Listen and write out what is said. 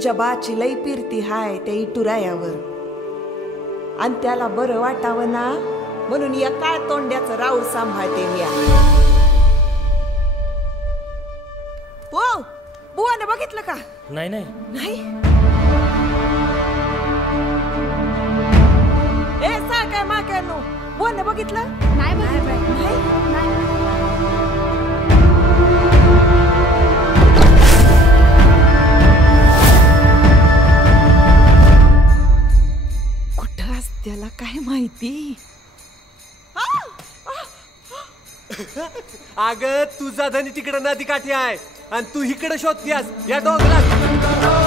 तुझ्या बाची लई पिरती हाय त्या इटुरायावर, आणि त्याला बरं वाटावं ना म्हणून या काळ तोंड्याचं राऊळ सांभाळते मी. हो बुवाने बघितलं का? नाही नाही नाही. ए सा काय मा काय नो बुवाने बघितलं? नाही नाही. कुठं असत्याला काय माहिती. अग तुझा धनी तिकडे नदी काठी आहे आणि तू इकडे शोधतीयास या डोंगरात.